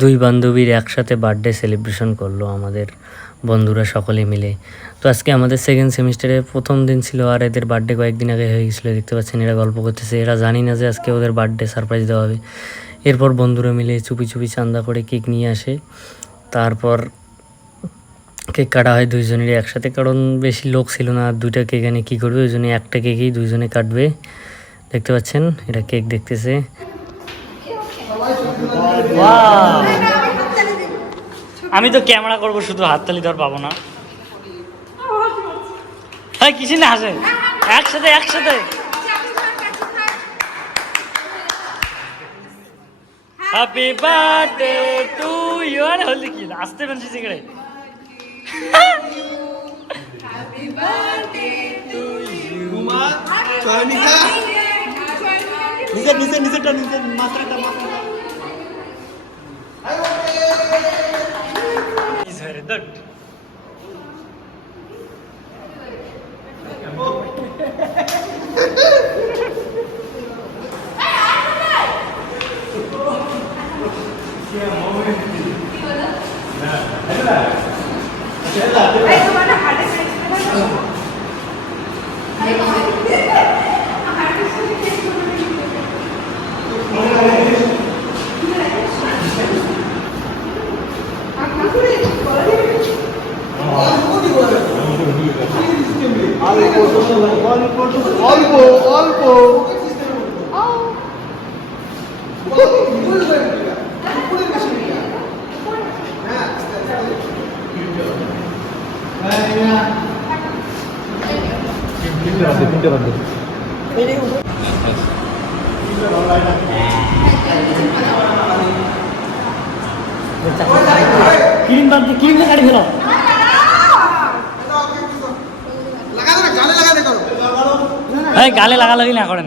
দুই বান্ধবীর একসাথে বার্থডে সেলিব্রেশন করলো আমাদের বন্ধুরা সকলে মিলে। তো আজকে আমাদের সেকেন্ড সেমিস্টারে প্রথম দিন ছিল, আর এদের বার্থডে কয়েকদিন আগে হয়ে গেছিলো। দেখতে পাচ্ছেন এরা গল্প করতেছে, এরা জানি না যে আজকে ওদের বার্থডে সারপ্রাইজ দেওয়া হবে। এরপর বন্ধুরা মিলে চুপি চুপি চান্দা করে কেক নিয়ে আসে, তারপর কেক কাটা হয় দুইজনেরই একসাথে, কারণ বেশি লোক ছিল না, আর দুইটা কেক এনে কী করবে, ওই জন্য একটা কেকেই দুইজনে কাটবে। দেখতে পাচ্ছেন এরা কেক দেখতেছে। আমি তো ক্যামেরা করবো, শুধু হাততালি তো আর পাবো না। হ্যাঁ কিছু না হাসে, একসাথে একসাথে। Happy birthday to you. আর হলি কি আসতে পেরেছি সিগারে। Happy birthday to you. নিজে নিজে নিজেটা নিজে মাত্রাটা মাত্রাটা ইজ ভেরি গুড। অল্প অল্প ক্রিম বাদ দিয়ে ক্রিম কাটি ফেলো। গালে লাগালাগি না করেন।